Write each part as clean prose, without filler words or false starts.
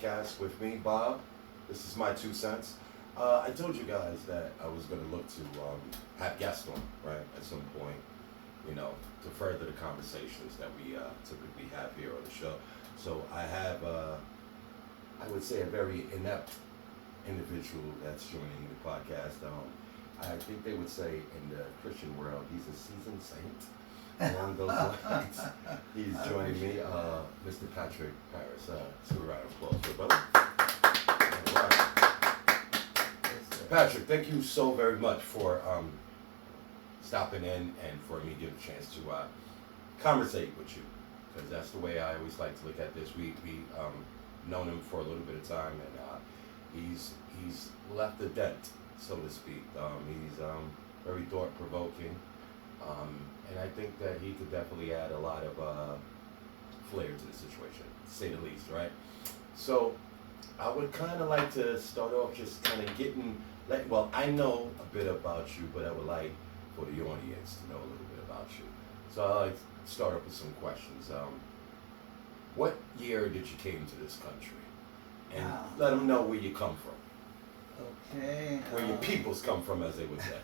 podcast with me, Bob. This is my 2 cents. I told you guys that I was going to look to have guests on, right, at some point, to further the conversations that we typically have here on the show. So I have, I would say, a very inept individual that's joining the podcast. I think they would say in the Christian world, he's a seasoned saint. Along those lines, he's joining me, Mr. Patrick Paris. So a round of applause for brother. All right. Patrick, thank you so very much for stopping in and for me to get a chance to conversate with you, because that's the way I always like to look at this. We known him for a little bit of time, and he's left a dent, so to speak. He's very thought provoking. And I think that he could definitely add a lot of flair to the situation, to say the least, right? So I would kind of like to start off just kind of I know a bit about you, but I would like for the audience to know a little bit about you. So I'd like to start off with some questions. What year did you came to this country? And let them know where you come from. Okay. Where your peoples come from, as they would say.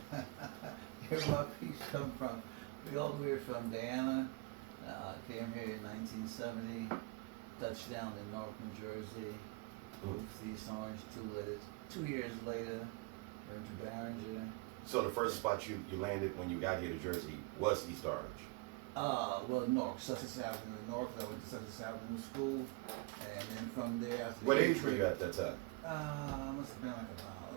Where my people come from. We're from Guyana. Came here in 1970. Touched down in Newark, New Jersey. Moved to East Orange 2 years later. Went to Barringer. So the first spot you landed when you got here to Jersey was East Orange? Well, Newark, Sussex Avenue, Newark. I went to Sussex Avenue School. And then from there, after What age were you at that time? I must have been like about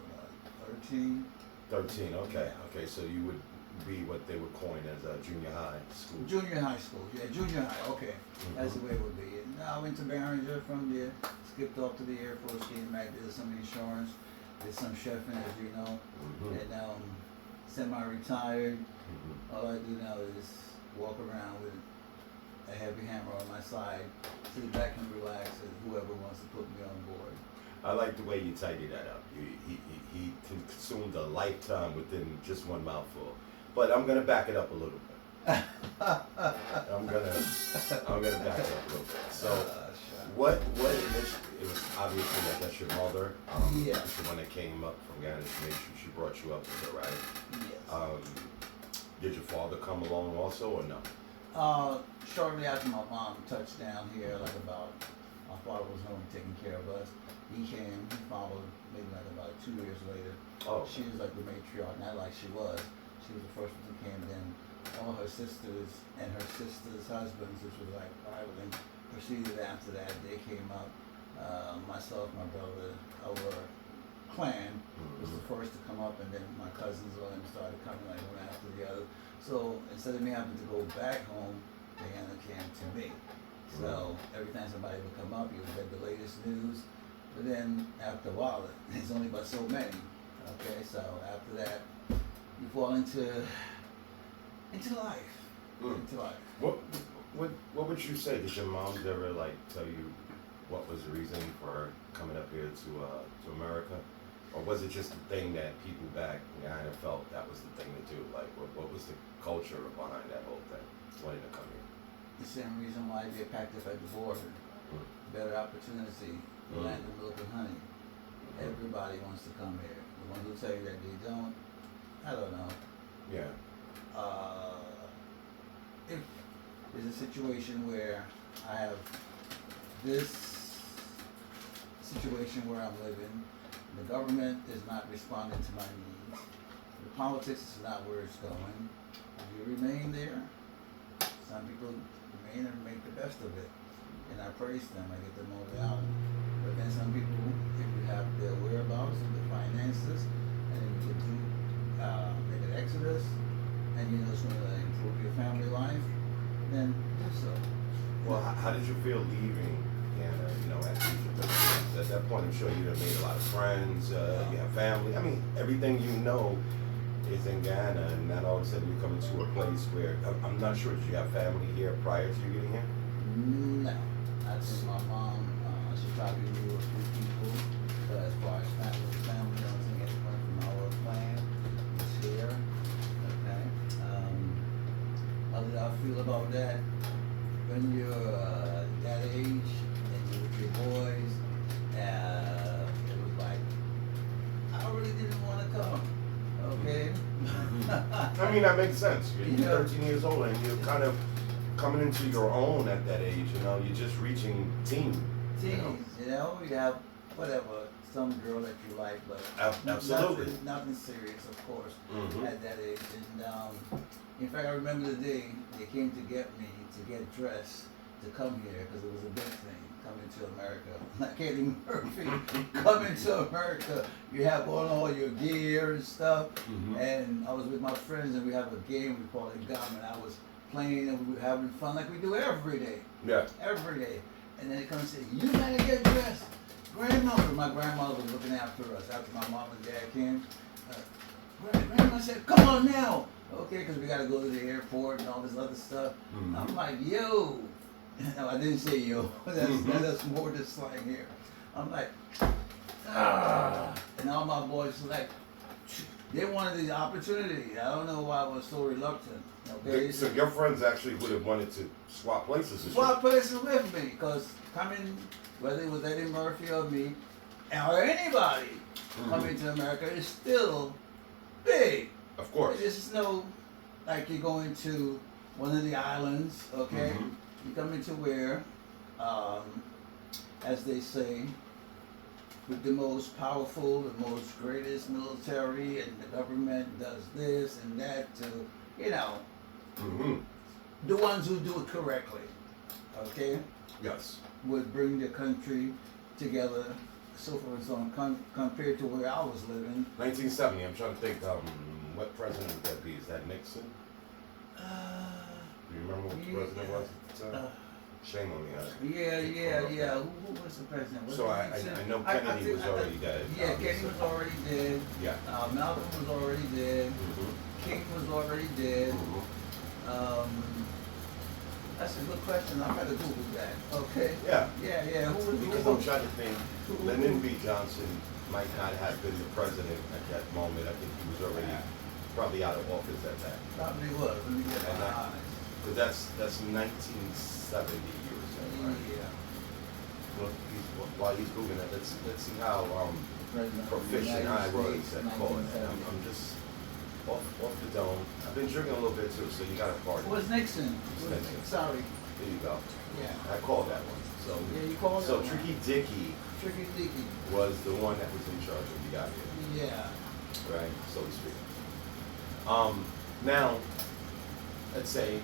13. 13, okay. Yeah. Okay, so you would be what they would coin as a junior high school. Junior high school, yeah, junior high, okay. That's the way it would be. And I went to Barringer from there, skipped off to the Air Force, came back, did some insurance, did some chefing, as you know, and semi-retired. All I do now is walk around with a heavy hammer on my side, sit back and relax, and whoever wants to put me on board. I like the way you tidied that up. He consumed a lifetime within just one mouthful. But I'm gonna back it up a little bit. I'm gonna back it up a little bit. So, what it was obviously I guess your mother, Yeah. is the one that came up from Ghana. She brought you up with her, right? Yes. Did your father come along also or no? Shortly after my mom touched down here, my father was home taking care of us. He came, he followed maybe like about 2 years later. Oh. She was like the matriarch, not like she was. She was the first one who came, then all her sisters and her sisters' husbands, which was like five of them, proceeded after that. They came up. Myself, my brother, our clan was the first to come up, and then my cousins all them started coming like one after the other. So instead of me having to go back home, they came to me. So every time somebody would come up, you would get the latest news. But then after a while, there's only but so many. Okay, so after that, you fall into life. Into life. What would you say? Did your moms ever tell you what was the reason for her coming up here to America, or was it just the thing that people back in Guyana felt that was the thing to do? Like, what was the culture behind that whole thing, wanting to come here? The same reason why they packed up at the border. Better opportunity, land of milk and honey. Everybody wants to come here. The ones who tell you that they don't, I don't know. Yeah. If there's a situation where I have this situation where I'm living, the government is not responding to my needs, the politics is not where it's going, you remain there. Some people remain and make the best of it, and I praise them, I get the modality. But then some people, if you have their whereabouts and the finances, and if you do make an exodus, and you know it's going to improve your family life, then do so. Well, how did you feel leaving Ghana, at Egypt? At that point, I'm sure you have made a lot of friends, you have family. I mean, everything you know is in Ghana, and then all of a sudden you come into a place where, I'm not sure, did you have family here prior to you getting here? No. I think my mom, she probably knew a few people, but as far as family, I don't think anyone from our clan is here. Okay. How did I feel about that? When you're that age, and you're with your boys, I mean, that makes sense. You're Yeah. 13 years old and you're kind of coming into your own at that age. You know, you're just reaching teen. You know? Teens, you have whatever, some girl that you like, but Absolutely. nothing serious, of course, Mhm. at that age. And in fact, I remember the day they came to get me to get dressed to come here because it was a big thing coming to America. Like Eddie Murphy coming to America, you have all your gear and stuff. Mhm. And I was with my friends and we have a game we call it Gum, and I was playing and we were having fun like we do every day. Yeah. Every day. And then it comes and say, you gotta get dressed. Grandmother, my grandmother was looking after us after my mom and dad came. Grandma said, come on now. Okay, because we gotta go to the airport and all this other stuff. Mhm. I'm like, yo. No, I didn't say yo. That's more than slang here. I'm like, ah. And all my boys were like, they wanted the opportunity. I don't know why I was so reluctant. Okay, So your friends actually would have wanted to swap places. with swap places with me, because coming, whether it was Eddie Murphy or me, or anybody Mhm. coming to America, is still big. you. Of course. This is no, like you're going to one of the islands, okay? Mhm. You come into where, as they say, with the most powerful, the most greatest military, and the government does this and that to, Mhm. the ones who do it correctly, okay, Yes. would bring the country together, so forth and so on, compared to where I was living. 1970. I'm trying to think. What president would that be? Is that Nixon? Uh, Do you remember what the president was at the time? Shame on me. yeah. Who was the president? Was So it I Nixon? know Kennedy was already dead. Yeah, Kennedy was already dead. Yeah. Malcolm was already dead. Mhm. King was already dead. Mhm. That's a good question. I gotta Google that. Okay. Yeah. Yeah. Who was? Because I'm trying to think. Lyndon B. Johnson might not have been the president at that moment. I think he was already probably out of office at that. Probably was. Let me get And my that- eyes. But that's 1970 years old, right? Yeah. Well, while he's moving that, let's see how President of the proficient United I was States, at calling it. 1970. I'm just off the dome. I've been drinking a little bit too, so you got to pardon. It was Nixon. Nixon. Sorry. There you go. Yeah. I called that one. So Yeah, you called so that one. Tricky Dicky Tricky Dicky. was the one that was in charge when you got here, Yeah. right? So to speak. Now, let's say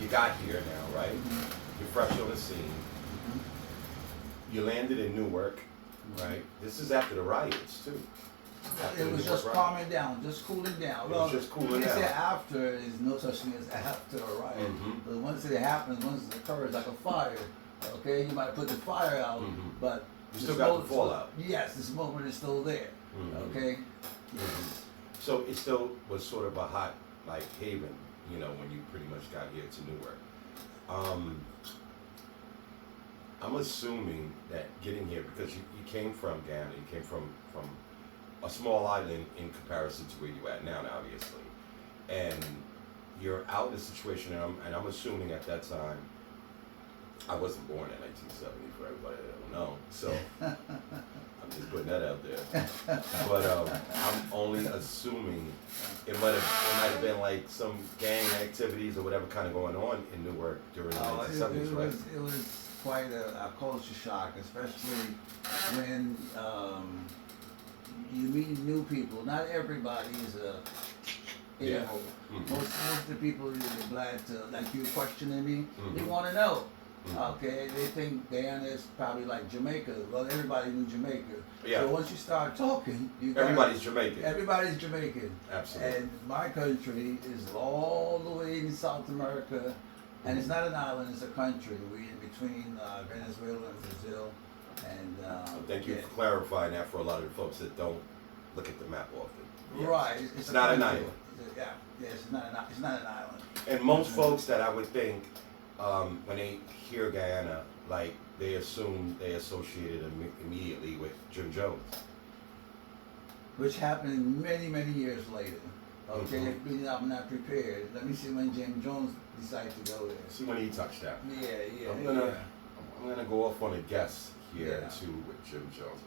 you got here now, right? Mhm. You're fresh on the scene. Mhm. You landed in Newark, right? This is after the riots too. After It the was Newark just riot. calming down, just cooling down. It was just cooling when they down. say after, there's no such thing as after a riot. Mhm. But once it happens, once it occurs, like a fire, okay, you might put the fire out, Mhm. but You still got the fallout. Yes, the smoke is still there. Mhm. Okay. Mhm. So it still was sort of a hot like haven, when you pretty much got here to Newark. I'm assuming that getting here, because you came from Ghana, you came from a small island in comparison to where you at now, obviously, and you're out in a situation, and I'm assuming at that time, I wasn't born in 1970 for everybody that don't know, so I'm just putting that out there. But I'm only assuming it might have been like some gang activities or whatever kind of going on in Newark during the 1970s, right? It was quite a culture shock, especially when you meet new people. Not everybody is a Yeah. a-hole. Mhm. Most of the people you're glad to, like you questioning me, they Mhm. want to know. Mhm. Okay, they think Guyana is probably like Jamaica. Well, everybody knew Jamaica. Yeah. So once you start talking, Everybody's Jamaican. Everybody's Jamaican. Absolutely. And my country is all the way in South America, and it's not an island; it's a country. We're in between Venezuela and Brazil. And Thank you yeah. for clarifying that for a lot of the folks that don't look at the map often. Yes. Right. It's a not an country. island. It's not an island. And most folks that I would think, when they hear Guyana, like they assume they associate it immediately with Jim Jones. Which happened many, many years later. Okay, Mhm. if I'm not prepared. Let me see when Jim Jones decided to go there. See when he touched that. Yeah. I'm gonna go off on a guess here Yeah. too with Jim Jones.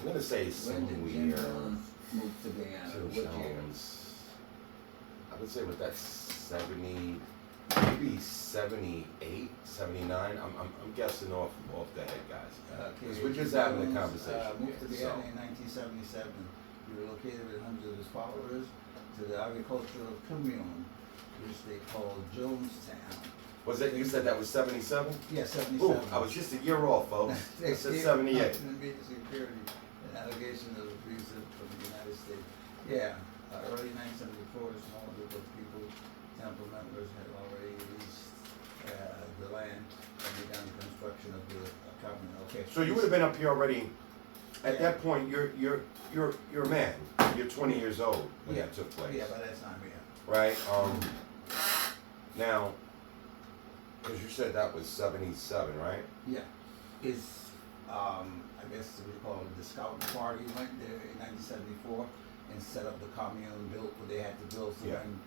I'm gonna say When did Jim somewhere. Jones move to Guyana? Jim What year? Jones. I would say with that 70, maybe 78, 79. I'm guessing off the head, guys. Because we're just having a conversation. Moved to here, Vienna in 1977. He relocated with hundreds of his followers to the agricultural commune, which they called Jonestown. Was it? You said that was 77? Yeah, 77. Ooh, I was just a year off, folks. I said 78. Immediate security and allegations of abusive from the United States. Yeah, early 1974, a small group of people, temple members, had already leased the land and begun the construction of the commune. Okay. So you would have been up here already. At that point, you're a man. You're 20 years old when that took place. Yeah, by that time, yeah. Right. Now, because you said that was 77, right? Yeah. It's, I guess we call it the Scouting Party went there in 1974 and set up the commune, built what they had to build. So Yeah. when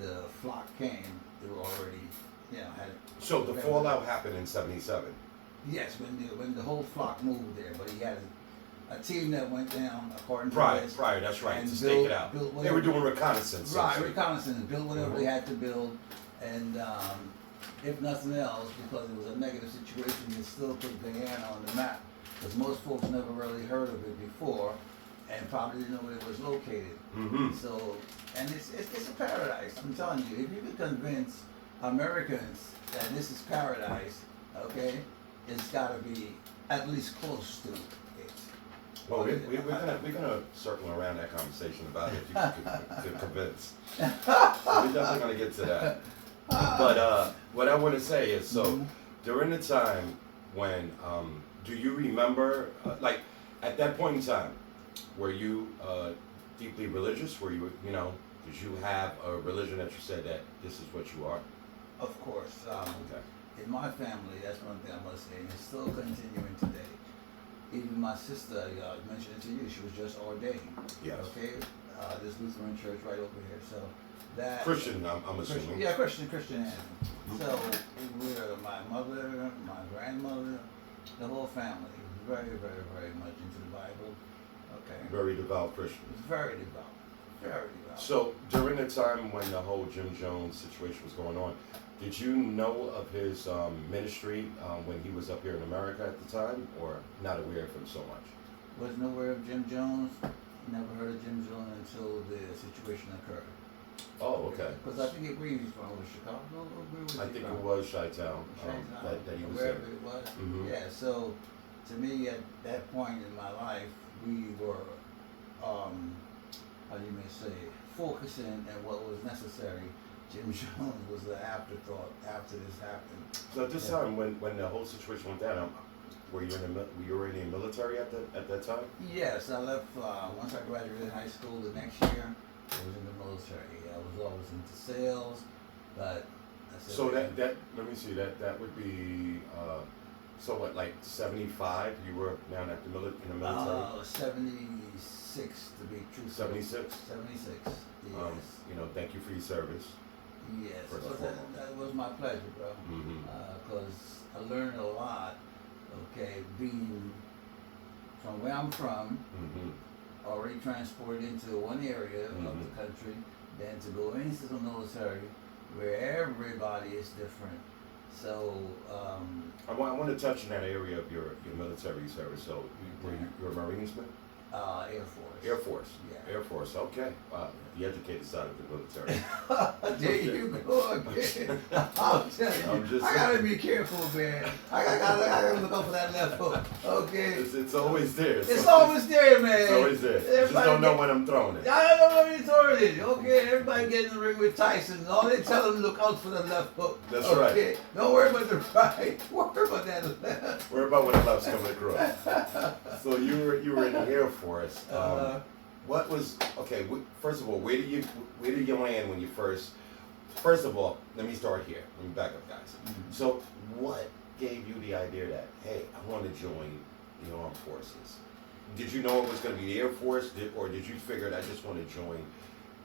the flock came, they were already, had. So the fallout happened in 77. Yes, when the whole flock moved there, but he had a team that went down according to this. Prior, that's right, and to stake it out. built They were doing reconnaissance. so to Right, speak. reconnaissance, built whatever Mhm. they had to build, and if nothing else, because it was a negative situation, it still put Guyana on the map, because most folks never really heard of it before, and probably didn't know where it was located. Mm-hmm. So, and it's a paradise. I'm telling you, if you can convince Americans that this is paradise, okay, it's got to be at least close to it. Well, we're gonna circle around that conversation about it if you could convince. So we're definitely gonna get to that. But what I want to say is, so Mhm. during the time when, do you remember, like, at that point in time, were you deeply religious? Were you, did you have a religion that you said that this is what you are? Of course. Okay. In my family, that's one thing I must say, and it's still continuing today. Even my sister, I mentioned it to you, she was just ordained. Yes. Okay? This Lutheran church right over here. So that Christian, I'm assuming. Yeah, Christianity. So we're my mother, my grandmother, the whole family, very, very, very much into the Bible. Okay. Very devout Christian. Very devout. Very devout. So during the time when the whole Jim Jones situation was going on, did you know of his ministry when he was up here in America at the time, or not aware of him so much? Was nowhere of Jim Jones. Never heard of Jim Jones until the situation occurred. Oh, okay. Because I think where he's from was Chicago. Or where was I he think from? it was Chi-Town Chi-Town, that he was wherever in. it was. Mhm. Yeah. So to me, at that point in my life, we were, how you may say, focusing on what was necessary. Jim Jones was the afterthought after this happened. So at this Yeah. time, when the whole situation went down, were you already in the military at that time? Yes, I left once I graduated high school. The next year, I was in the military. I was always into sales, but I said, So that let me see, that would be so what, like 75? You were down at the in the military. 76 to be true. 76. 76. Yes. Thank you for your service. Yes. First Well, and foremost. that was my pleasure, bro. Mm-hmm. Because I learned a lot. Okay, being from where I'm from, Mm-hmm. already transported into one area of the country, then to go into the military, where everybody is different. So, I want to touch on that area of your military service. So, you're a Marinesman? Air Force. Air Force. Yeah. Air Force. Okay. The educated side of the military. There you go again. I'm telling you, I'm just I gotta be careful, man. I gotta look out for that left hook. Okay. It's always there. It's always there, man. It's always there. Just Everybody don't know get- when I'm throwing it. I don't know when he's throwing it. Okay, everybody get in the ring with Tyson. All they tell him look out for the left hook. That's okay? right. Don't worry about the right. Worry about that left. Worry about when the left's coming across. So you were in the Air Force. What was okay? First of all, where did you land when you first? First of all, let me start here. Let me back up, guys. Mhm. So, what gave you the idea that hey, I want to join the armed forces? Did you know it was going to be the Air Force, or did you figure I just want to join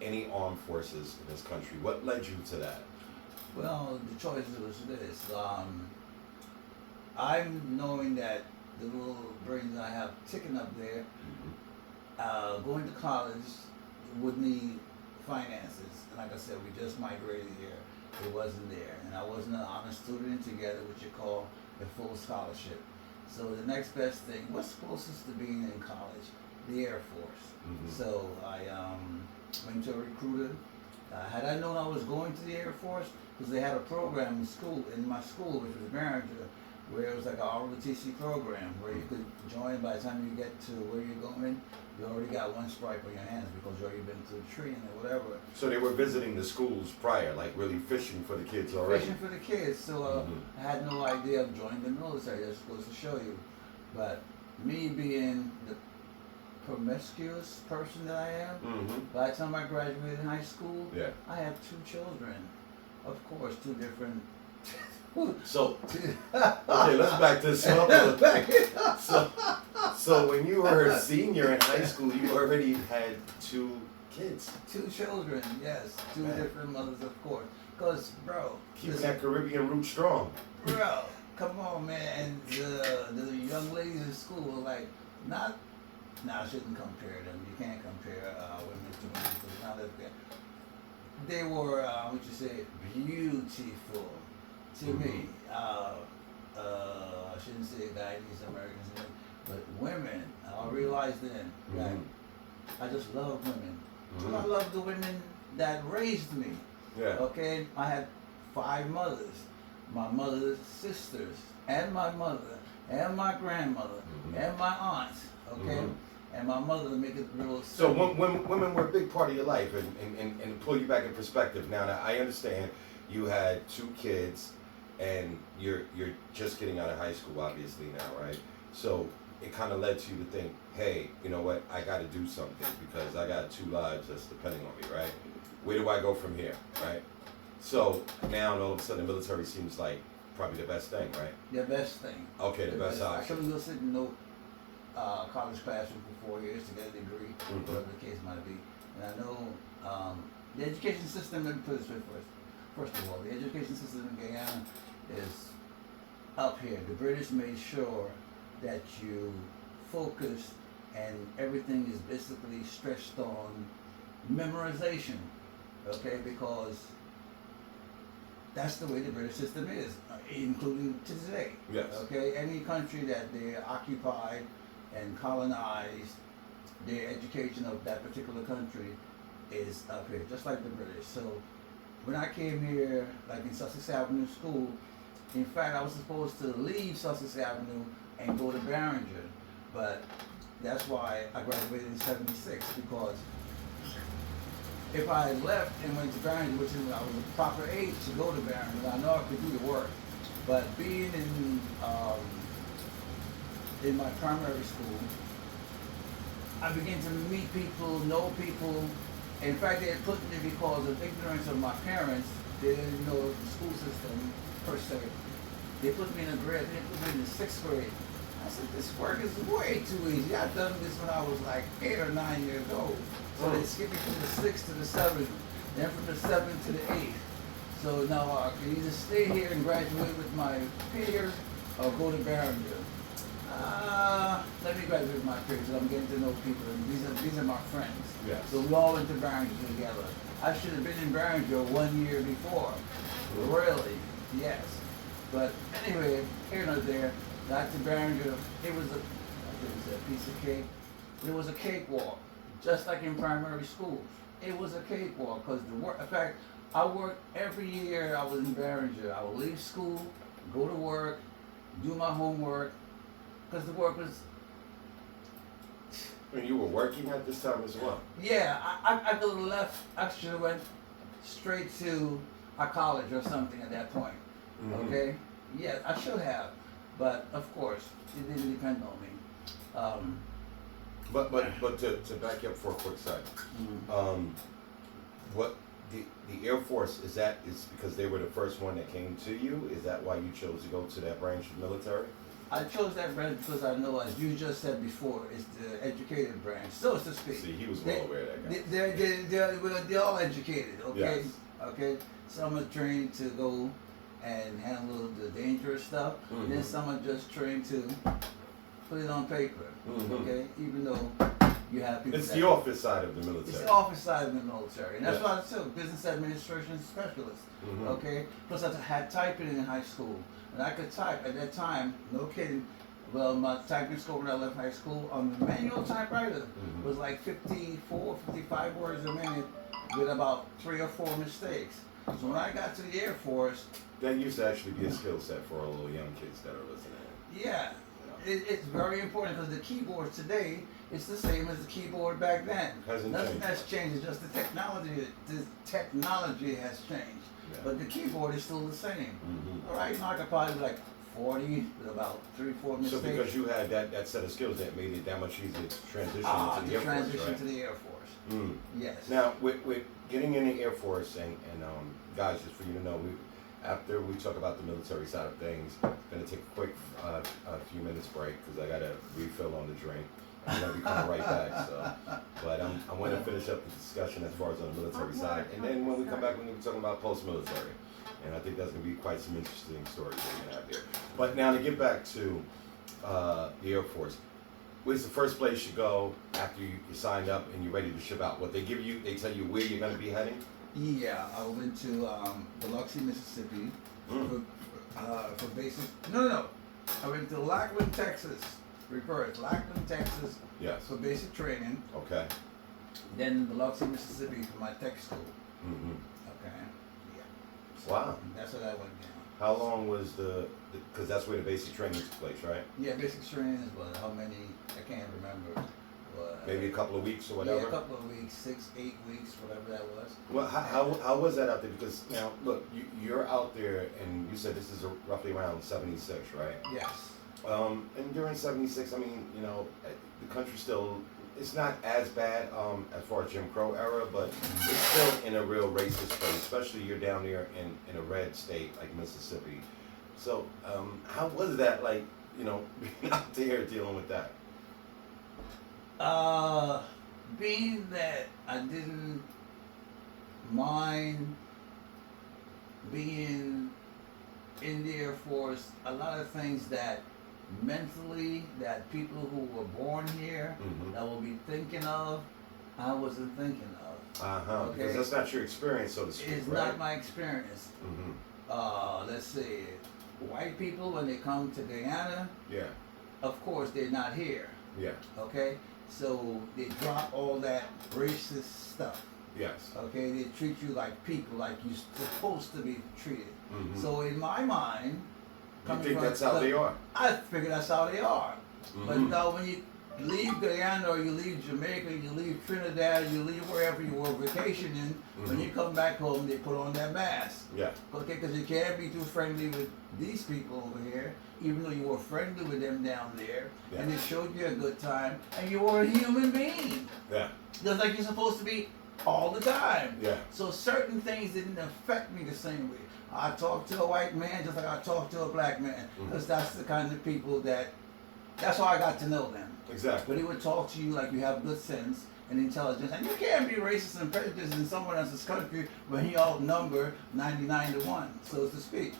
any armed forces in this country? What led you to that? Well, the choice was this. I'm knowing that the little brains I have ticking up there, going to college would need finances, And like I said, we just migrated here. It wasn't there, and I wasn't an honor student to get what you call a full scholarship. So the next best thing, what's closest to being in college? The Air Force. Mhm. So I went to a recruiter. Had I known I was going to the Air Force, because they had a program in my school, which was Barringer, where it was like an ROTC program where you could join. By the time you get to where you're going, you already got one stripe on your hands because you already been through training or whatever. So they were visiting the schools prior, like really fishing for the kids already. Fishing for the kids. So I had no idea of joining the military. That goes to show you. But me being the promiscuous person that I am, by the time I graduated in high school, Yeah. I had 2 children. Of course, 2 different. So, okay, let's back this up a little bit. So when you were a senior in high school, you already had 2 kids. 2 children, yes. 2 Man. different mothers, of course. Cause, bro, Keeping listen, that Caribbean root strong. bro, come on, man. And the young ladies in school were like, I shouldn't compare them. You can't compare women to women because not that they were, what you say, beautiful to me. I shouldn't say Guyanese Americans, but women. I realized then that I just love women. I love the women that raised me. Yeah. Okay, I had 5 mothers. My mother's sisters, and my mother, and my grandmother, and my aunts. Okay, and my mother to make it real. So women were a big part of your life, and to pull you back in perspective. Now that I understand, you had 2 kids, and you're just getting out of high school, obviously now, right? So it kind of led you to think, hey, you know what? I got to do something because I got 2 lives that's depending on me, right? Where do I go from here, right? So now all of a sudden the military seems like probably the best thing, right? The best thing. Okay, the best I option. couldn't go sit in no college classroom for 4 years to get a degree, whatever the case might be. And I know the education system, let me put it this way first of all, the education system in Guyana is up here. The British made sure that you focus and everything is basically stressed on memorization, okay, because that's the way the British system is, including to today. Yes. Okay, any country that they occupied and colonized, their education of that particular country is up here, just like the British. So when I came here, like in Sussex Avenue School, in fact, I was supposed to leave Sussex Avenue and go to Barringer, but that's why I graduated in '76, because if I had left and went to Barringer, which is when I was a proper age to go to Barringer, I know I could do the work. But being in my primary school, I began to meet people, know people. In fact, they had put me because of ignorance of my parents. They didn't know the school system per se. They put me in a grade. They put me in the 6th grade. I said, this work is way too easy. I've done this when I was like 8 or 9 years old. So they skipped me from the 6th to the 7th, then from the 7th to the 8th. So now I can either stay here and graduate with my peers or go to Barringer. Let me graduate with my peers because I'm getting to know people and these are my friends. Yes. So we all went to Barringer together. I should have been in Barringer 1 year before. Really, yes. But anyway, here nor there, got to Barringer. I think it was a piece of cake. It was a cakewalk, just like in primary schools. It was a cakewalk because the work. In fact, I worked every year I was in Barringer. I would leave school, go to work, do my homework, because the work was. And you were working at this time as well. Yeah, I could have left. I should have went straight to a college or something at that point. Okay. Yeah, I should have, but of course, it didn't depend on me. But to back you up for a quick second, what the Air Force is because they were the first one that came to you? Is that why you chose to go to that branch of military? I chose that branch because I know, as you just said before, it's the educated branch, so to speak. See, he was well aware of that guy. They're all educated, okay? Yes. Okay. Some are trained to go and handle the dangerous stuff, and then some are just trained to put it on paper. Okay, even though You have people. It's the office side of the military. It's the office side of the military, and that's Yes. why I said business administration specialist. Mhm. Okay. Plus, I had typing in high school, and I could type at that time. No kidding. Well, my typing score when I left high school on the manual typewriter Mhm. was like 54, 55 words a minute, with about 3 or 4 mistakes. So when I got to the Air Force, That used to actually be a skill set for all the young kids that are listening. yeah, it's very important because the keyboard today is the same as the keyboard back then. Hasn't Nothing changed. has changed. It's just the technology. The technology has changed, Yeah. but the keyboard is still the same. Mhm. All right, I could probably like 40 with about 3, 4 So mistakes. because you had that set of skills, that made it that much easier to transition into the the Air Force, transition right? to the Air Force. Mm. Yes. Now, with getting in the Air Force, and guys, just for you to know, after we talk about the military side of things, gonna take a quick a few minutes break because I got to refill on the drink. I'm gonna be coming right back. So, but I want to finish up the discussion as far as on the military side, and then when we come back, we're gonna be talking about post-military, and I think that's gonna be quite some interesting stories we're gonna have here. But now to get back to the Air Force. Where's the first place you go after you signed up and you're ready to ship out? What they give you, they tell you where you're going to be heading? Yeah, I went to Biloxi, Mississippi Mm. for basic. No. I went to Lackland, Texas. Reverse, Lackland, Texas Yes. for basic training. Okay. Then Biloxi, Mississippi for my tech school. Mm-hmm. Okay. Yeah. So Wow. That's what I went down. How long was because that's where the basic training took place, right? Yeah, basic training is what? How many? I can't remember. Maybe a couple of weeks or whatever? Yeah, a couple of weeks, 6, 8 weeks, whatever that was. Well, how was that out there? Because now, look, you're out there and you said this is roughly around 76, right? Yes. And during 76, I mean, the country still, it's not as bad as far as Jim Crow era, but it's still in a real racist place, especially you're down there in a red state like Mississippi. So how was that like, being out there dealing with that? Being that I didn't mind being in the Air Force, a lot of things that mentally, that people who were born here, Mm-hmm. that will be thinking of, I wasn't thinking of. Uh-huh, because Okay. that's not your experience, so to speak, It's right? not my experience. Mm-hmm. Let's see, white people, when they come to Guyana, Yeah, of course, they're not here, yeah, okay? So they drop all that racist stuff. yes. Okay, they treat you like people, like you're supposed to be treated. Mm-hmm. So in my mind, You coming think from that's how they are? I figure that's how they are. But Mhm. now when you leave Guyana or you leave Jamaica, you leave Trinidad, you leave wherever you were vacationing, when Mhm. you come back home, they put on that mask. Yeah, Okay, because you can't be too friendly with these people over here, even though you were friendly with them down there, and Yeah. they showed you a good time, and you were a human being, yeah, just like you're supposed to be all the time. yeah. So certain things didn't affect me the same way. I talk to a white man just like I talk to a black man, because that's the kind of people that's how I got to know them. Exactly. But he would talk to you like you have good sense and intelligence, and you can't be racist and prejudiced in someone else's country when he outnumbered 99-1, so to speak.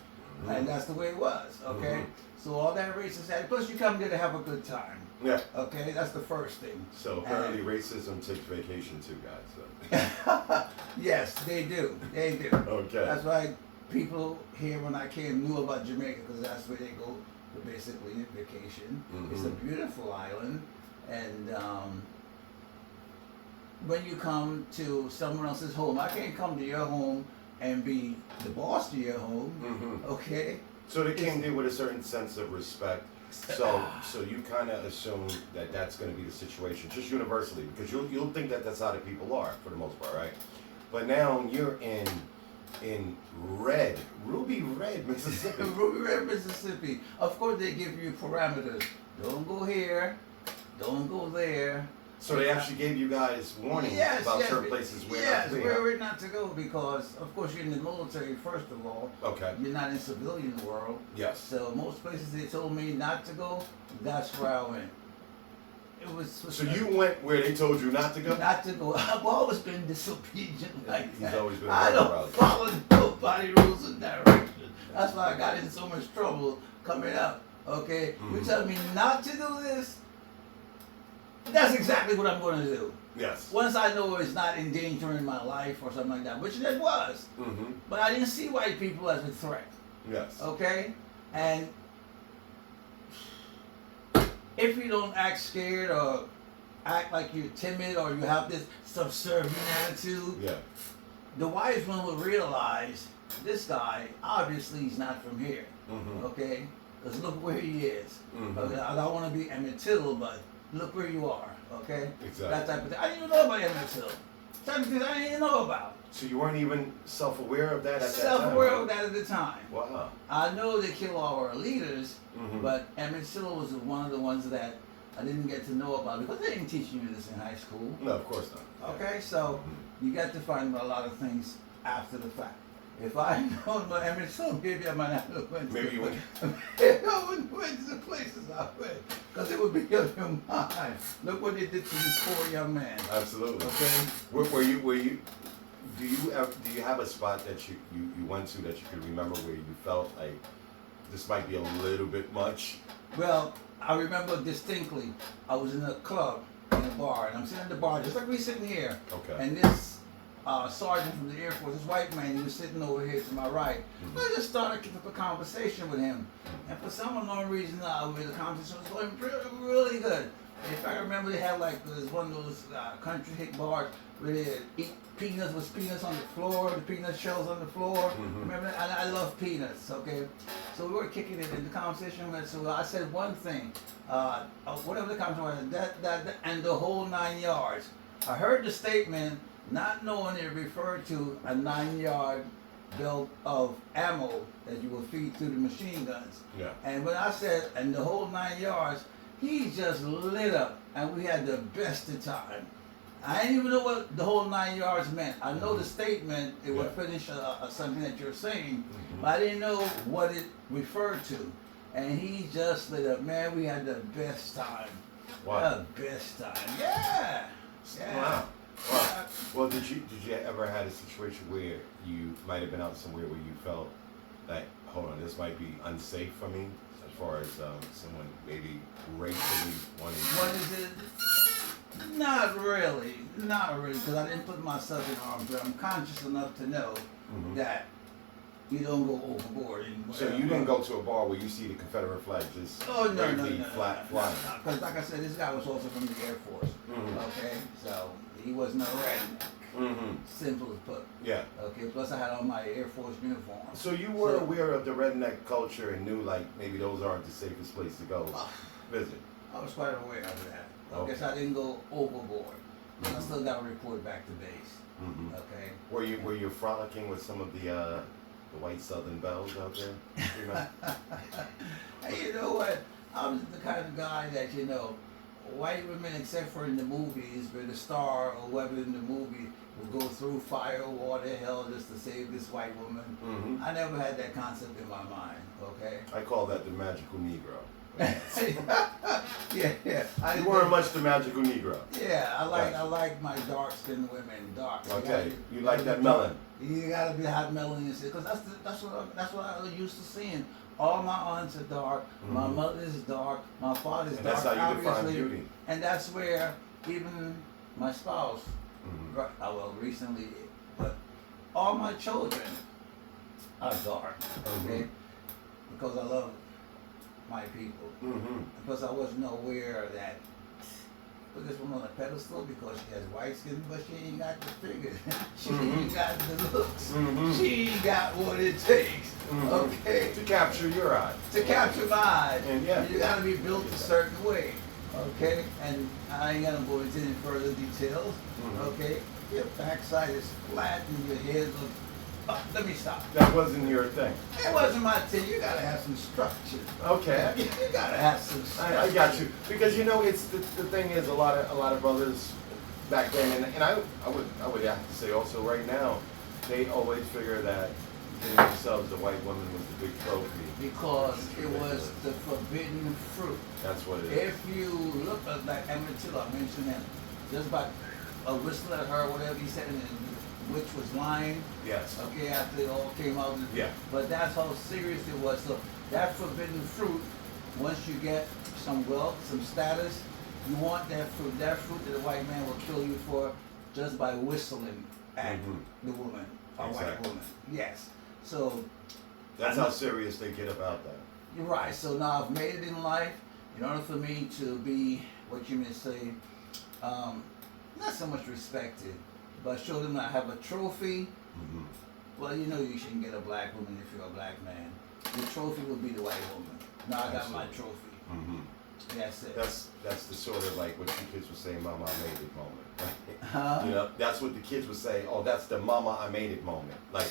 And that's the way it was, okay? Mhm. So all that racist had, plus you come there to have a good time, Yeah. okay? That's the first thing. So apparently racism takes vacation too, guys. So. Yes, they do. They do. Okay. That's why people here when I came knew about Jamaica, because that's where they go for basically vacation. It's a Mhm. beautiful island, and when you come to someone else's home, I can't come to your home and be the boss to your home, Mhm. okay? So they came there with a certain sense of respect. So you kind of assume that that's going to be the situation, just universally, because you'll think that that's how the people are for the most part, right? But now you're in red, ruby red, Mississippi. Ruby Red, Mississippi. Of course, they give you parameters. Don't go here. Don't go there. So they actually gave you guys warnings about certain places where not to be. where not to go, because of course you're in the military first of all. Okay. You're not in civilian world. Yes. So most places they told me not to go. That's where I went. It was. So you went where they told you not to go? Not to go. I've always been disobedient like He's that. always been a I rebel, don't Rouse. follow nobody rules and directions. That's why I got in so much trouble coming up. Okay, you Mhm. tell me not to do this. That's exactly what I'm going to do. Yes. Once I know it's not endangering my life or something like that, which it was. Mm-hmm. But I didn't see white people as a threat. Yes. Okay? And if you don't act scared or act like you're timid or you have this subservient attitude, Yeah. the wise one will realize this guy, obviously, he's not from here. Mm-hmm. Okay? Because look where he is. Mm-hmm. Okay? I don't want to be Emmett Till, but look where you are. Okay? Exactly. That type of thing. I didn't even know about Emmett Till. Certain things I didn't even know about. So you weren't even self-aware of that at that time? Self-aware of that at the time. Wow. I know they kill all our leaders, Mm-hmm. but Emmett Till was one of the ones that I didn't get to know about because they didn't teach you this in high school. No, of course not. Okay, so Mhm. you got to find out a lot of things after the fact. If I had known about Emmett Till, maybe I might not have went to Maybe the you wouldn't. I wouldn't went to the places I went because it would be on your mind. Look what they did to this poor young man. Absolutely. Okay. Were you? Do you have a spot that you went to that you can remember where you felt like this might be a little bit much? Well, I remember distinctly, I was in a club, in a bar, and I'm sitting in the bar, just like we sitting here. Okay. And this sergeant from the Air Force, this white man, he was sitting over here to my right. Mhm. I just started to keep up a conversation with him. And for some unknown reason, the conversation was going really good. In fact, I remember they had like this one of those country hick bars where they eat peanuts with peanuts on the floor, the peanut shells on the floor. Mhm. Remember that? I love peanuts, okay? So we were kicking it in the conversation. So I said one thing, whatever the conversation was, that, and the whole 9 yards. I heard the statement, not knowing it referred to a 9-yard belt of ammo that you will feed through the machine guns. Yeah. And when I said, and the whole 9 yards, he just lit up, and we had the best of time. I didn't even know what the whole 9 yards meant. I know the statement, it would Yeah. finish something that you're saying, Mhm. but I didn't know what it referred to. And he just lit up. Man, we had the best time. Wow. The best time. Yeah. Yeah. Wow. Wow. Well, did you ever had a situation where you might have been out somewhere where you felt like, hold on, this might be unsafe for me, as far as someone maybe racially wanting to? What is it? Not really, because I didn't put myself in harm's way. I'm conscious enough to know Mhm. that you don't go overboard. So you didn't go to a bar where you see the Confederate flag just Oh no, bravely flying? Because like I said, this guy was also from the Air Force. Mhm. Okay, so he wasn't a redneck. Mhm. Simple as put. Yeah. Okay, plus I had on my Air Force uniform. So you were So- aware of the redneck culture and knew like maybe those aren't the safest place to go visit. I was quite aware of that. I Okay. guess I didn't go overboard. But I Mhm. still got to report back to base. Mhm. Okay. Were you frolicking with some of the white Southern belles out there? You know? Hey, you know what? I'm the kind of guy that, white women, except for in the movies, where the star or whoever in the movie will go through fire, water, hell just to save this white woman. Mhm. I never had that concept in my mind, okay? I call that the magical Negro. yeah. You weren't much the magical Negro. Yeah, I Gotcha. like my dark-skinned women, dark. Okay, you gotta like be that dark. melanin. You gotta be hot melanin, because that's what I used to seeing. All my aunts are dark, my Mhm. mother's dark, my father's And dark. that's how you define obviously. beauty. And that's where even my spouse, Mhm. recently, but all my children are dark, okay? Mhm. Because I love my people. Mhm. Because I wasn't aware that put this woman on a pedestal because she has white skin, but she ain't got the figure. She ain't Mhm. got the looks. Mhm. She ain't got what it takes. Mhm. Okay. To capture your eye. To capture my eye. And yeah. You gotta be built a certain way. Okay? And I ain't gonna go into any further details. Mhm. Okay? Your backside is flat and your head looks. Oh, let me stop. That wasn't your thing. It wasn't my thing. You gotta have some structure. Okay. You gotta have some structure. I got you because it's the thing is a lot of brothers back then and I would have to say also right now they always figure that giving themselves a white woman was the big trophy. Because it was the forbidden fruit. That's what it is. If you look at like Emmett Till, I mentioned him, just by a whistle at her, whatever he said, and the witch was lying. Yes. Okay, after it all came out. Yeah. But that's how serious it was. So that forbidden fruit, once you get some wealth, some status, You want that fruit that the white man will kill you for just by whistling at the woman, a white Exactly. woman. Yes. So That's how serious they get about that. you're right. So now I've made it in life. In order for me to be what you may say, not so much respected, but show them I have a trophy. Mm-hmm. Well, you know you shouldn't get a black woman if you're a black man. The trophy would be the white woman. Now I got my Absolutely. trophy. Mm-hmm. That's it. That's the sort of like what you kids were saying, "Mama, I made it" moment. Huh? You know, that's what the kids would say. Oh, that's the "Mama, I made it" moment. Like,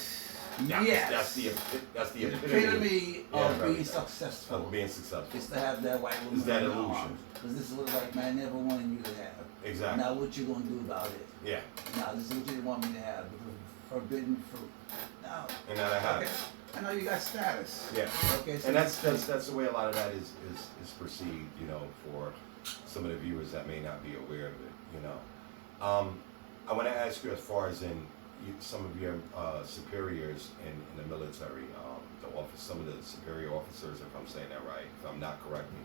Yes. that's the The epitome epitome Yeah, of very being good. successful of being successful. is to have that white woman Is that in your illusion. arms. Because this is what the white man never wanted you to have. Exactly. Now what you gonna do about it? Yeah. Now this is what you didn't want me to have. Because forbidden fruit. Now, And now I have. okay. I know you got status. Yeah. Okay. So And that's the way a lot of that is perceived, you know, for some of the viewers that may not be aware of it, you know. I want to ask you, as far as in some of your superiors in the military, some of the superior officers, if I'm saying that right, if I'm not correcting,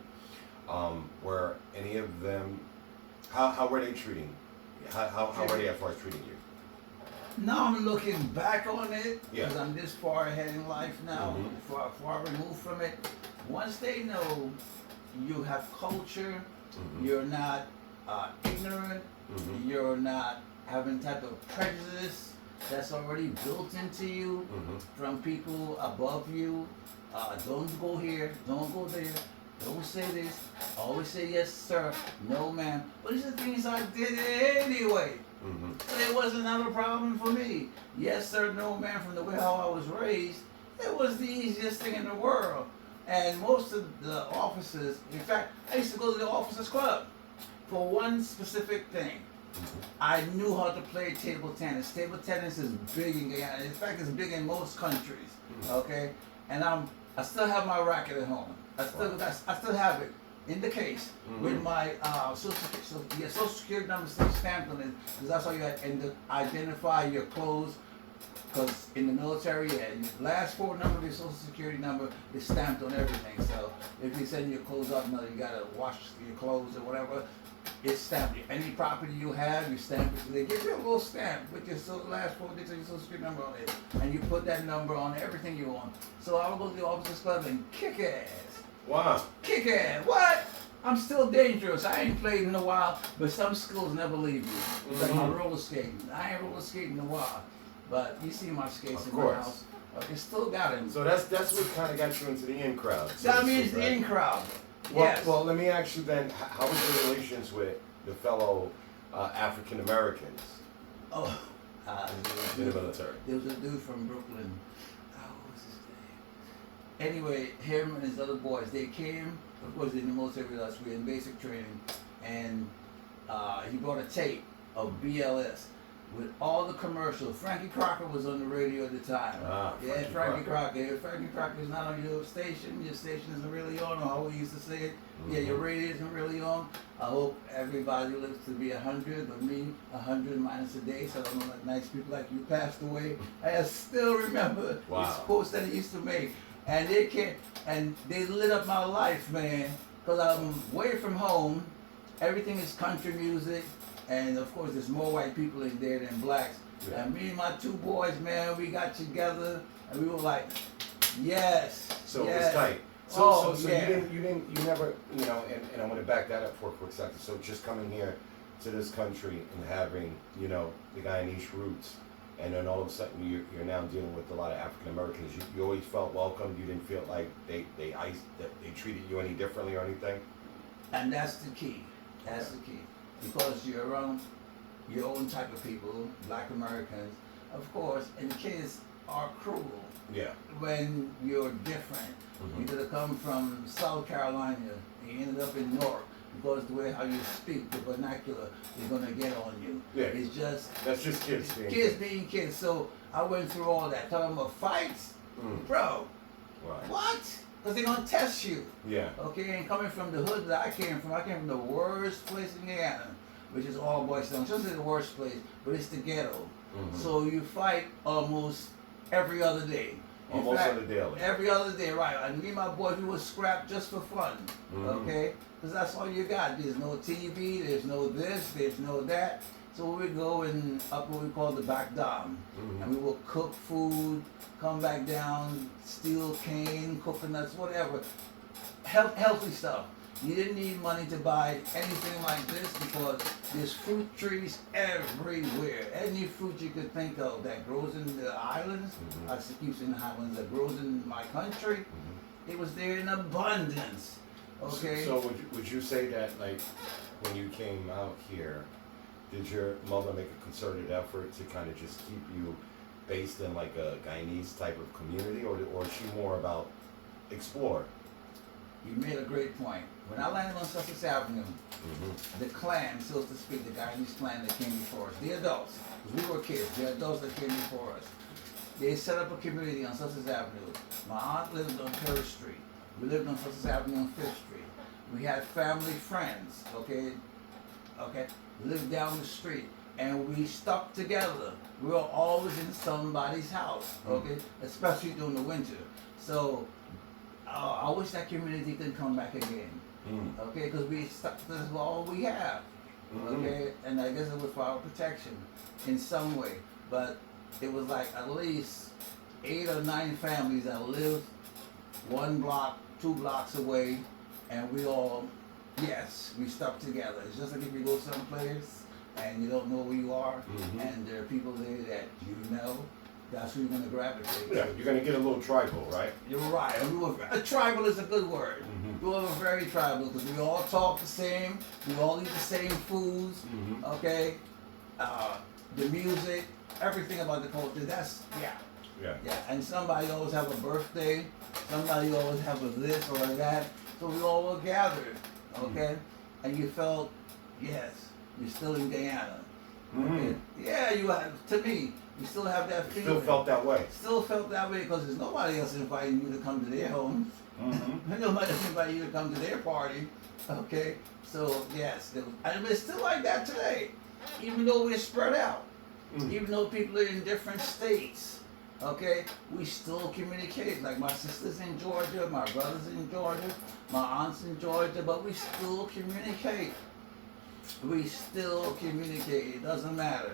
were any of them, how were they treating? How were they as far as treating you? now I'm looking back on it Yeah. because I'm this far ahead in life now, Mhm. far removed from it. Once they know you have culture, Mhm. you're not ignorant, Mhm. you're not having type of prejudice that's already built into you Mhm. from people above you. Don't go here, don't go there, don't say this, always say yes sir, no ma'am. But these are things I did anyway. Mhm. So it wasn't not a problem for me. Yes sir, no ma'am, from the way how I was raised, it was the easiest thing in the world. And most of the officers, in fact, I used to go to the officers club for one specific thing. I knew how to play table tennis. Table tennis is big in Guyana. In fact, it's big in most countries. Okay, and I still have my racket at home. I still have it in the case with my social security number still stamped on it, because that's how you identify your clothes. Because in the military, your last four number of your social security number is stamped on everything. So if you send your clothes up, no, you gotta wash your clothes or whatever. It's stamped. Any property you have, you stamp it. So they give you a little stamp with your last four digits of your social security number on it, and you put that number on everything you want. So I would go to the officers club and kick ass. Wow. Kick ass. What? I'm still dangerous. I ain't played in a while, but some skills never leave you. It's like my roller skating. I ain't roller skating in a while, but you see my skates Of in my course. house. Okay, still got him. So that's what kind of got you into the in crowd. so That to means speak, the right? in crowd. Well, Yes. well, let me ask you then, how was your relations with the fellow African Americans Oh, in the military? there was a dude from Brooklyn. Oh, what was his name? Anyway, him and his other boys, they came, of course, in the military with us. We were in basic training, and he brought a tape of BLS with all the commercials. Frankie Crocker was on the radio at the time. Ah, Yeah, Frankie Frankie Crocker. Crocker. If Frankie Crocker is not on your station isn't really on, or how we used to say it. Yeah, your radio isn't really on. I hope everybody lives to be 100, but me, 100 minus a day, so I don't know, like nice people like you passed away. I still remember Wow. these posts that he used to make. And they lit up my life, man, because I'm away from home. Everything is country music, and of course there's more white people in there than blacks. Yeah. And me and my two boys, man, we got together, and we were like, yes, So yes. it was tight. So, Oh, so yeah. you never, you know, and I'm going to back that up for a quick second. So just coming here to this country and having, you know, the Guyanese roots, and then all of a sudden you're now dealing with a lot of African Americans. You always felt welcome. You didn't feel like they treated you any differently or anything. And that's the key. That's the key. Because you're around your own type of people, black Americans, of course, and kids are cruel Yeah. when you're different. Mhm. You could have come from South Carolina and you ended up in Newark, because the way how you speak, the vernacular, is gonna get on you. Yeah. It's just That's just kids being kids being kids. So I went through all that. Talking about fights, bro. Right. What? Because they're gonna test you. Yeah. Okay, and coming from the hood that I came from the worst place in Guyana, which is all boys town. Just the worst place, but it's the ghetto. Mhm. So you fight almost every other day. In Almost fact, on a daily. every other day, right? And me and my boys, we would scrap just for fun, okay? Because that's all you got. There's no TV, there's no this, there's no that. So we would go in up what we call the back dam, and we would cook food, come back down, steal cane, coconuts, whatever. Healthy stuff. You didn't need money to buy anything like this because there's fruit trees everywhere. Any fruit you could think of that grows in the islands, I keep saying the islands, that grows in my country, it was there in abundance. Okay? So would you say that, like, when you came out here, did your mother make a concerted effort to kind of just keep you based in like a Guyanese type of community, or is she more about explore? You made a great point. When I landed on Sussex Avenue, the clan, so to speak, the Guyanese clan that came before us, the adults, because we were kids, the adults that came before us, they set up a community on Sussex Avenue. My aunt lived on 3rd Street. We lived on Sussex Avenue on 5th Street. We had family friends, okay? Lived down the street. And we stuck together. We were always in somebody's house, okay? Especially during the winter. So, I wish that community could come back again. Okay, because this is all we have. Okay, and I guess it was for our protection in some way. But it was like at least 8 or 9 families that lived 1 block, 2 blocks away, and we all, yes, we stuck together. It's just like if you go someplace and you don't know where you are, and there are people there that you know, that's who you're gonna gravitate. Yeah, you're gonna get a little tribal, right? You're right. Tribal is a good word. We were very tribal because we all talk the same. We all eat the same foods. Okay, the music, everything about the culture. That's yeah. And somebody always have a birthday. Somebody always have a this or a that. So we all were gathered. Okay, and you felt yes, you're still in Guyana. Okay? Yeah, you have. To me. You still have that feeling. Still felt that way. Still felt that way because there's nobody else inviting you to come to their homes. Nobody else inviting you to come to their party. Okay? So, yes. And it's still like that today. Even though we're spread out. Even though people are in different states. Okay? We still communicate. Like my sister's in Georgia, my brother's in Georgia, my aunt's in Georgia, but we still communicate. We still communicate. It doesn't matter.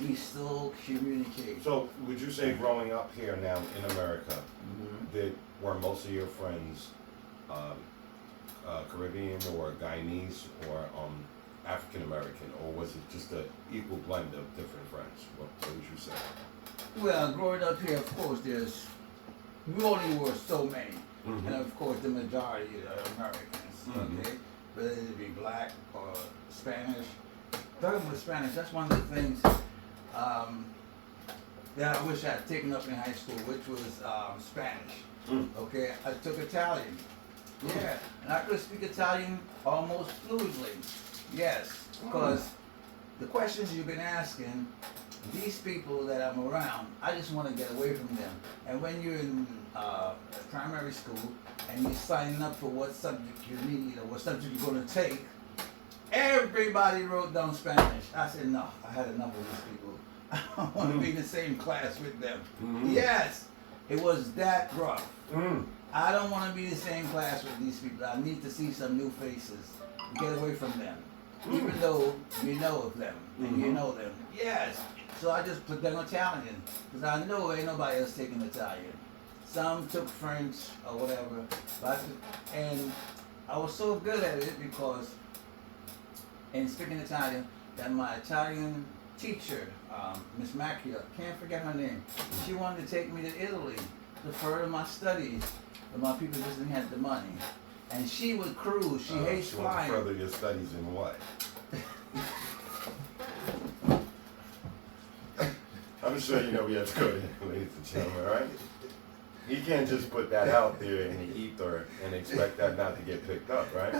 We still communicate. So, would you say growing up here now in America, were most of your friends Caribbean or Guyanese or African American, or was it just an equal blend of different friends? What would you say? Well, growing up here, of course, we only were so many, and of course, the majority are Americans. Okay, whether it be black or Spanish. Talking about Spanish, that's one of the things that I wish I had taken up in high school, which was Spanish. Okay, I took Italian. Yeah, and I could speak Italian almost fluently. Yes, because the questions you've been asking, these people that I'm around, I just want to get away from them. And when you're in primary school and you're signing up for what subject you need or what subject you're going to take, everybody wrote down Spanish. I said, no, I had enough of these people. I don't want to be in the same class with them. Yes, it was that rough. I don't want to be in the same class with these people. I need to see some new faces. Get away from them. Even though you know of them and you know them. Yes. So I just put them Italian because I know ain't nobody else taking Italian. Some took French or whatever. And I was so good at it because in speaking Italian that my Italian teacher, Miss Macchia, can't forget her name. She wanted to take me to Italy to further my studies, but my people just didn't have the money. And she would cruise. She hates she flying. Want to further your studies in what? I'm sure you know we have to go there, ladies and gentlemen, right? You can't just put that out there in the ether and expect that not to get picked up, right?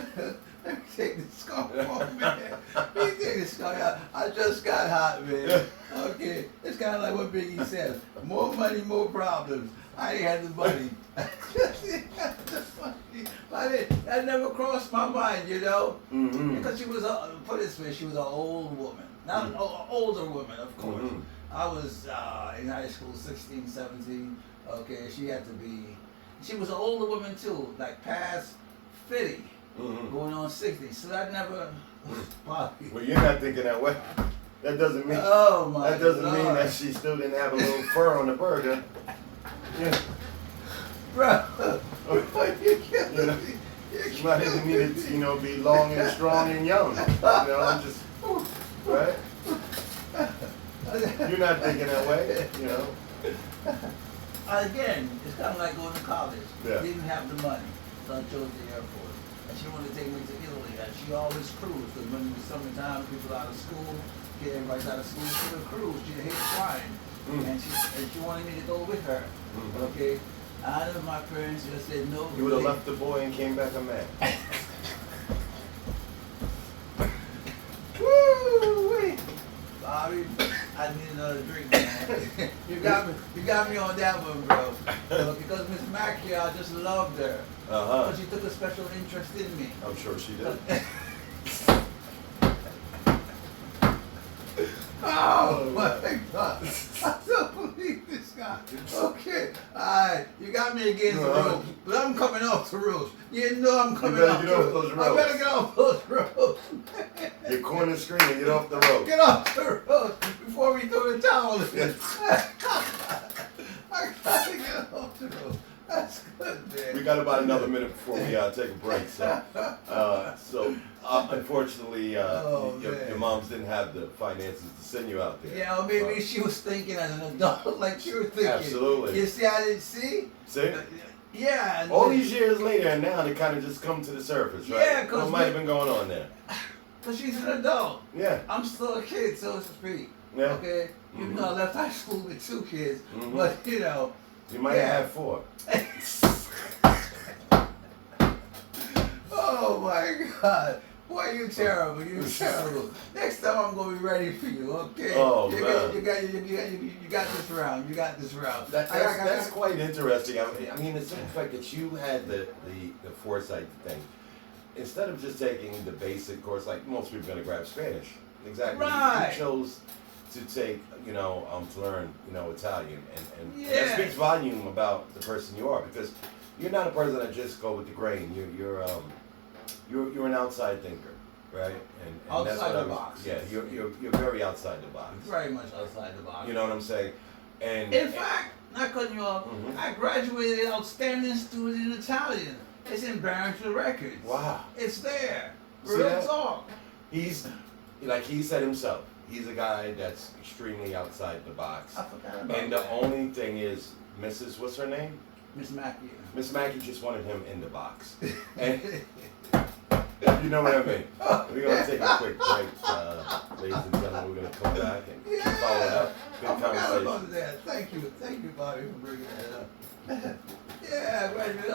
Let me take the scarf off, man. Let me take the scarf out. I just got hot, man. Okay, it's kind of like what Biggie said. More money, more problems. I ain't had the money. That never crossed my mind, you know? Because she was, put it this way, she was an old woman. Not an older woman, of course. I was in high school, 16, 17. Okay, she had to be. She was an older woman too, like past 50, Mm-hmm. going on 60. So that never. Bobby. Well, you're not thinking that way. That doesn't mean. Oh my That doesn't mean Lord. that she still didn't have a little fur on the burger. Yeah. Bro, you You know, she might even need to, be long and strong and young. I'm just, right? You're not thinking that way, Again, it's kind of like going to college. Yeah. Didn't have the money, so I chose the Air Force. And she wanted to take me to Italy, and she always cruised. Because when it was summertime, people out of school, everybody's out of school, she would cruise. She hated flying, and she wanted me to go with her. Mhm. Okay, I know my parents just said no. You would have left the boy and came back a man. Woo! Bobby, I need another drink, man. you got me on that one, bro. Because Miss Mackey, I just loved her. Uh-huh. But she took a special interest in me. I'm sure she did. Oh my God! I don't believe this guy. Okay, alright, you got me against the ropes, but I'm coming off the ropes. You know I'm coming better off get the off ropes. those I ropes. better get off those ropes. Your corner screen and get off the rope. Get off the ropes before we throw the towel in. I gotta get off the ropes. That's good, man. We got about another minute before we take a break. So unfortunately, Oh, your man. moms didn't have the finances to send you out there. Yeah, or maybe she was thinking as an adult, like you were thinking. Absolutely. You see, I didn't see. See? Yeah. All these years later, and now they kind of just come to the surface, right? Yeah, 'cause what might have been going on there? Cause she's an adult. Yeah. I'm still a kid, so to speak. Yeah. Okay. Even though I left high school with 2 kids, Mhm. but you know. You might Yeah. have had 4. Oh my God. Boy, you terrible. You terrible. Next time I'm gonna be ready for you. Okay. Oh, you man. you got this round. You got this round. That's quite interesting. I mean, it's the fact that you had the foresight to think, instead of just taking the basic course, like most people are going to grab Spanish. Exactly. Right. You chose to take, to learn, Italian. And that Yeah. speaks volume about the person you are, because you're not a person that just go with the grain. You're an outside thinker, right? And that's Outside what the I was, box. Yeah, you're very outside the box. Very much outside the box. You know what I'm saying? And In fact, not cutting you off, Mhm. I graduated outstanding student in Italian. It's in Barrington Records. wow. It's there. See Real that? talk. He's, like he said himself, he's a guy that's extremely outside the box. I forgot about And the that. only thing is, what's her name? Miss Mackey. Miss Mackey just wanted him in the box. And you know what I mean? We're going to take a quick break, ladies and gentlemen. We're going to come back and follow it up. Good I forgot conversation. about that. Thank you, Bobby, for bringing that up. Yeah, graduated